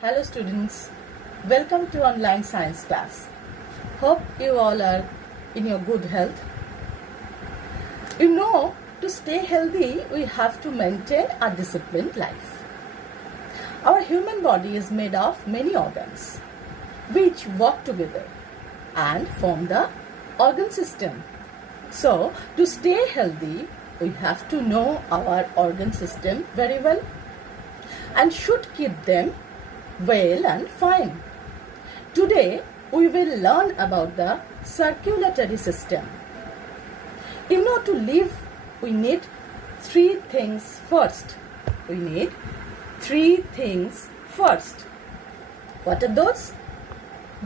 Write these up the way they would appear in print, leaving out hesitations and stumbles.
Hello students, welcome to online science class. Hope you all are in your good health. You know, to stay healthy, we have to maintain a disciplined life. Our human body is made of many organs which work together and form the organ system. So, to stay healthy, we have to know our organ system very well and should keep them well and fine. Today, we will learn about the circulatory system. You know, to live, we need three things first. We need three things first. What are those?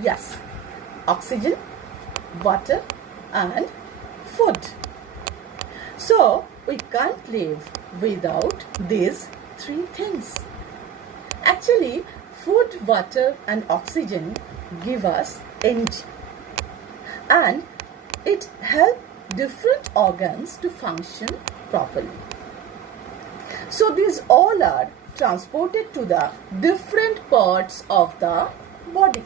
Yes, oxygen, water, and food. So, we can't live without these three things. Actually, food, water, and oxygen give us energy, and it helps different organs to function properly. So these all are transported to the different parts of the body.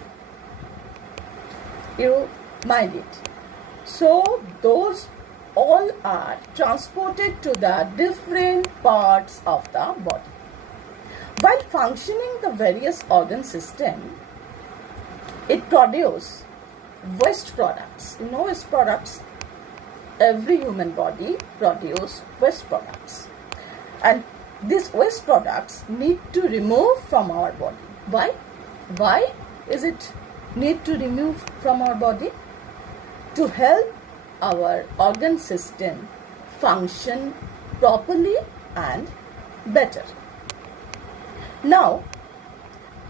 You mind it. So those all are transported to the different parts of the body. While functioning the various organ system, it produces waste products. You know, waste products. Every human body produces waste products, and these waste products need to remove from our body. Why? Why is it need to remove from our body? To help our organ system function properly and better. Now,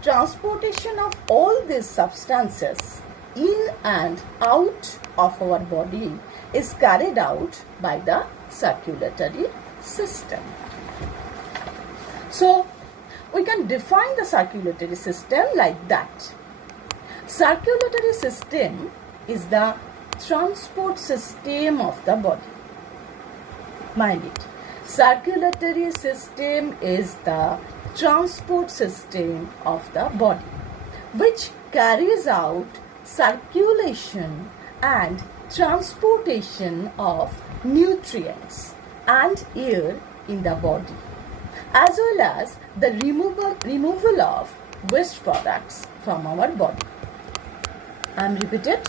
transportation of all these substances in and out of our body is carried out by the circulatory system. So, we can define the circulatory system like that. Circulatory system is the transport system of the body. Mind it. Circulatory system is the transport system of the body, which carries out circulation and transportation of nutrients and air in the body, as well as the removal of waste products from our body. I am repeated.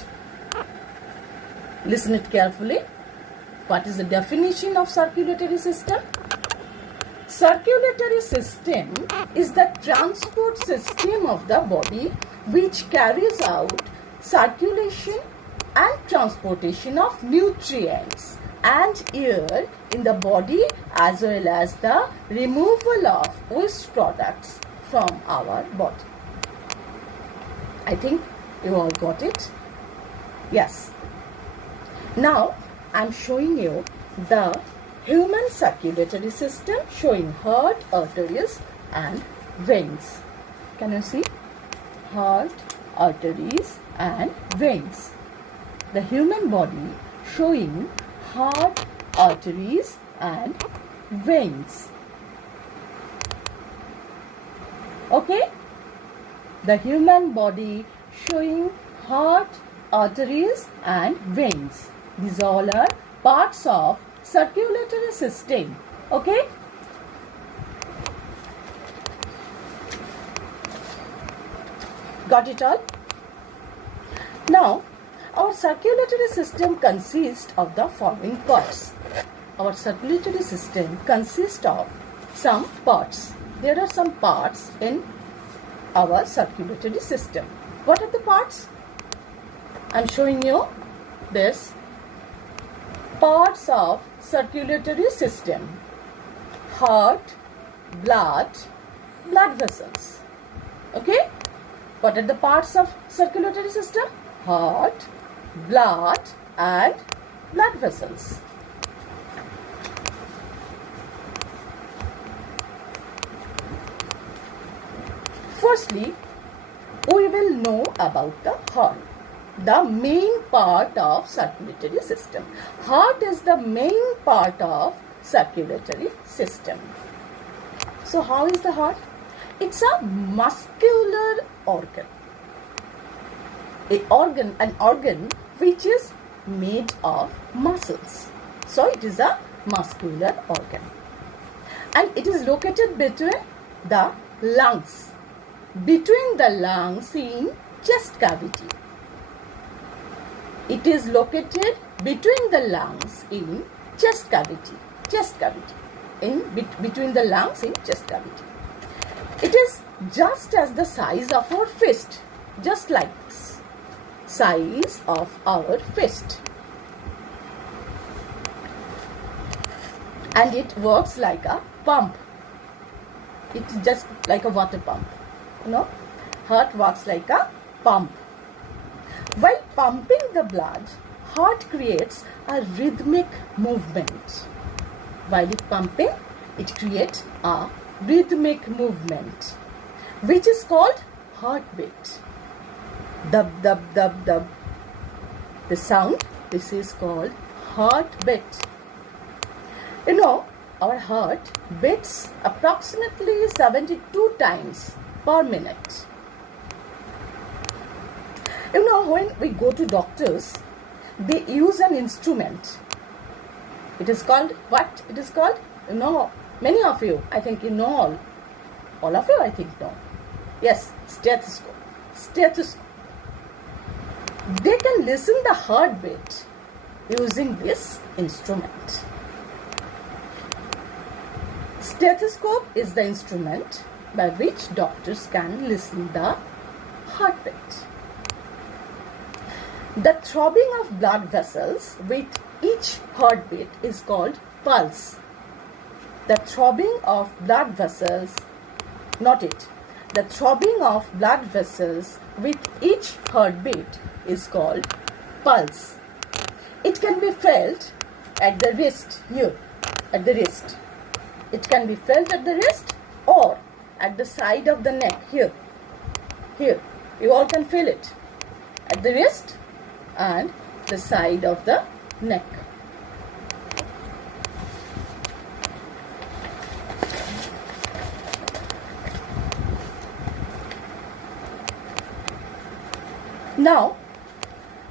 Listen it carefully. What is the definition of circulatory system? Circulatory system is the transport system of the body which carries out circulation and transportation of nutrients and air in the body, as well as the removal of waste products from our body. I think you all got it. Yes. Now I am showing you the human circulatory system, showing heart, arteries, and veins. Can you see? Heart, arteries, and veins. The human body showing heart, arteries, and veins. Okay? The human body showing heart, arteries, and veins. These all are parts of circulatory system. Okay? Got it all? Now, our circulatory system consists of the following parts. Our circulatory system consists of some parts. There are some parts in our circulatory system. What are the parts? I am showing you this. Parts of circulatory system: heart, blood vessels. Okay? What are the parts of circulatory system? Heart, blood, and blood vessels. Firstly, we will know about the heart, the main part of circulatory system. Heart is the main part of circulatory system. So how is the heart? It's a muscular organ. An organ which is made of muscles. So it is a muscular organ. And it is located between the lungs. Between the lungs in chest cavity. It is located between the lungs in chest cavity. Between the lungs in chest cavity. It is just as the size of our fist. Just like this. Size of our fist. And it works like a pump. It's just like a water pump. You know, heart works like a pump. While pumping the blood, heart creates a rhythmic movement. While it pumping, it creates a rhythmic movement, which is called heartbeat. Dub, dub, dub, dub. The sound, this is called heartbeat. You know, our heart beats approximately 72 times per minute. You know, when we go to doctors, they use an instrument. It is called, what it is called? You know, many of you, I think you know all of you, I think know. Yes, stethoscope. Stethoscope. They can listen the heartbeat using this instrument. Stethoscope is the instrument by which doctors can listen the heartbeat. The throbbing of blood vessels with each heartbeat is called pulse. The throbbing of blood vessels, not it. The throbbing of blood vessels with each heartbeat is called pulse. It can be felt at the wrist, here, at the wrist. It can be felt at the wrist or at the side of the neck, here. Here, you all can feel it. At the wrist and the side of the neck. Now,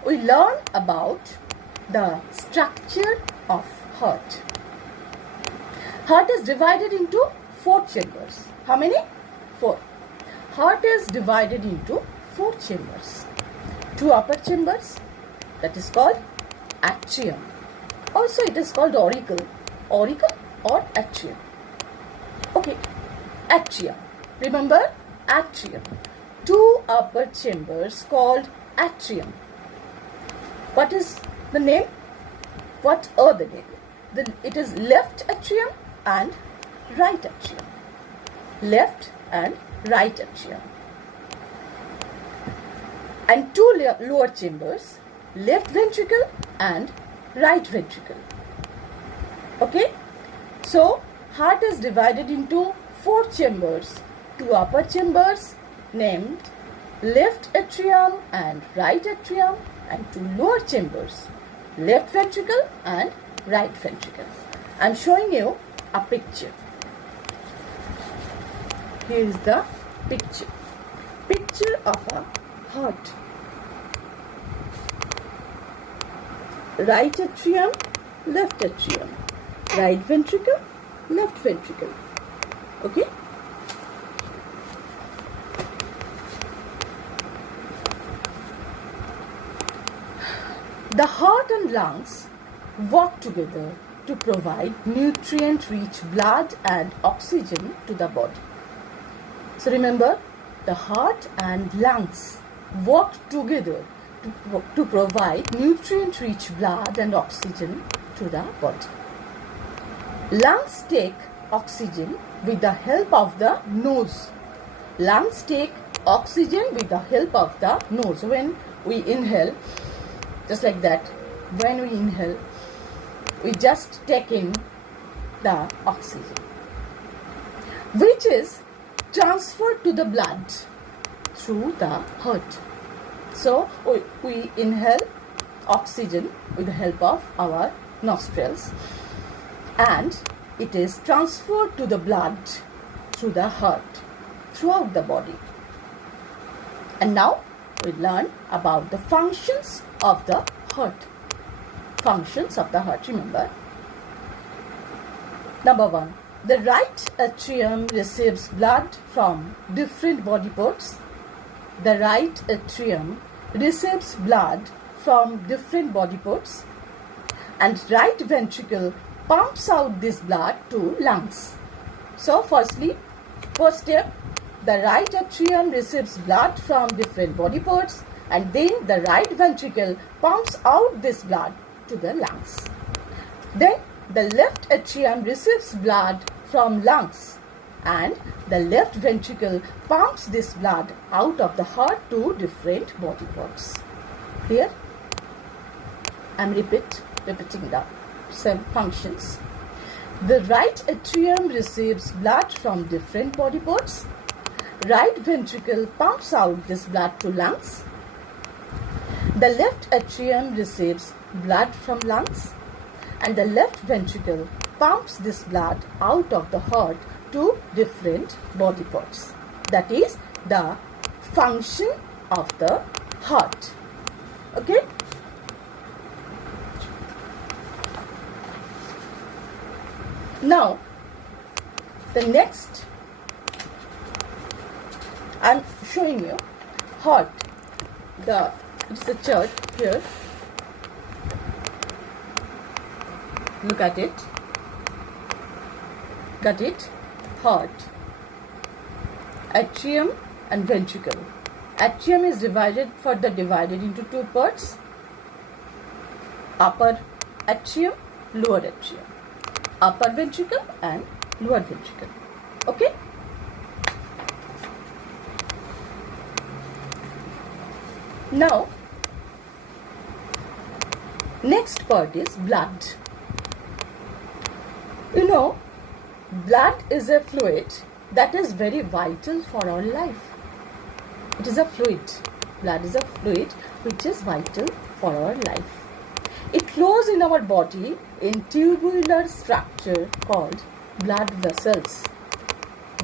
we learn about the structure of heart. Heart is divided into 4 chambers. How many? 4. Heart is divided into 4 chambers. 2 upper chambers, that is called atrium. Also it is called auricle. Auricle or atrium. Okay, atrium. Remember, atrium. 2 upper chambers called atrium. What is the name? What are the name? It is left atrium and right atrium. Left and right atrium. And 2 lower chambers, left ventricle and right ventricle. Okay? So, heart is divided into 4 chambers. 2 upper chambers named left atrium and right atrium, and 2 lower chambers, left ventricle and right ventricle. I am showing you a picture. Here is the picture. Picture of a heart. Right atrium, left atrium. Right ventricle, left ventricle. Okay? The heart and lungs work together to provide nutrient-rich blood and oxygen to the body. So remember, the heart and lungs work together to provide nutrient-rich blood and oxygen to the body. Lungs take oxygen with the help of the nose. Lungs take oxygen with the help of the nose. When we inhale, just like that, when we inhale, we just take in the oxygen, which is transferred to the blood through the heart. So we inhale oxygen with the help of our nostrils, and it is transferred to the blood through the heart. throughout the body. And now we learn about the functions of the heart. Functions of the heart, remember. Number 1. The right atrium receives blood from different body parts. The right atrium receives blood from different body parts, and right ventricle pumps out this blood to lungs. So first step, the right atrium receives blood from different body parts, and then the right ventricle pumps out this blood to the lungs. Then the left atrium receives blood from lungs, and the left ventricle pumps this blood out of the heart to different body parts. Here I am repeating the same functions. The right atrium receives blood from different body parts. Right ventricle pumps out this blood to lungs. The left atrium receives blood from lungs, and the left ventricle pumps this blood out of the heart to different body parts. That is the function of the heart. Okay? Now, the next, I am showing you heart. It's a chart here. Look at it. Got it? Heart. Atrium and ventricle. Atrium is further divided into two parts. Upper atrium, lower atrium. Upper ventricle and lower ventricle. Okay? Now, next part is blood. You know, blood is a fluid that is very vital for our life. It is a fluid. Blood is a fluid which is vital for our life. It flows in our body in tubular structure called blood vessels.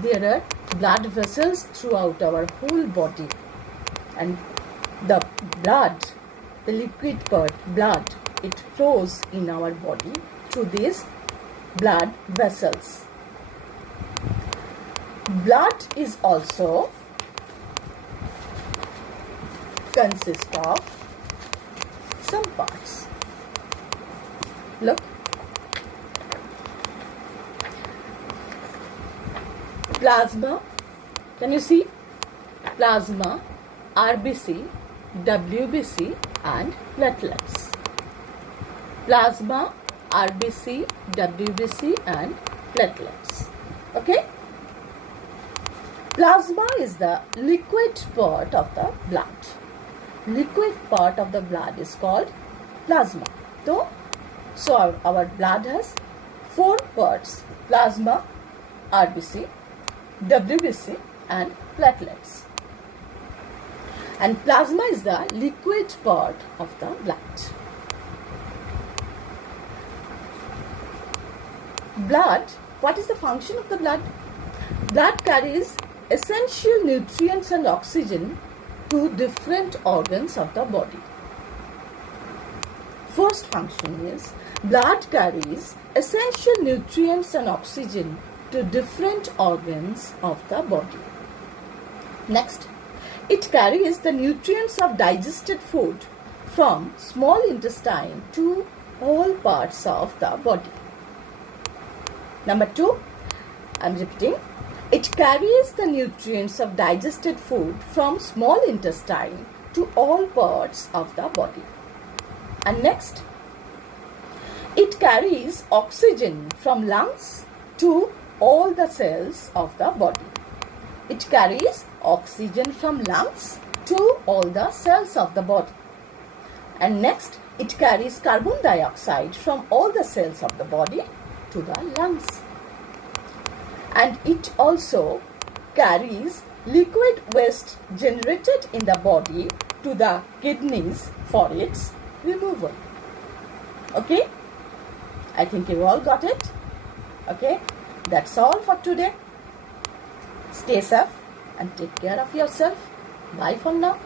There are blood vessels throughout our whole body, and the blood, the liquid part, blood, it flows in our body through these blood vessels. Blood is also consist of some parts. Look. Plasma. Can you see? Plasma, RBC, WBC and platelets. Plasma, RBC, WBC and platelets. Okay? Plasma is the liquid part of the blood. Liquid part of the blood is called plasma. So our blood has four parts: plasma, RBC, WBC and platelets. And plasma is the liquid part of the blood. Blood, what is the function of the blood? Blood carries essential nutrients and oxygen to different organs of the body. First function is blood carries essential nutrients and oxygen to different organs of the body. Next, it carries the nutrients of digested food from small intestine to all parts of the body. Number 2, I am repeating. It carries the nutrients of digested food from small intestine to all parts of the body. And next, it carries oxygen from lungs to all the cells of the body. It carries oxygen from lungs to all the cells of the body. And next, it carries carbon dioxide from all the cells of the body to the lungs. And it also carries liquid waste generated in the body to the kidneys for its removal. Okay? I think you all got it. Okay? That's all for today. Stay safe. and take care of yourself. Bye for now.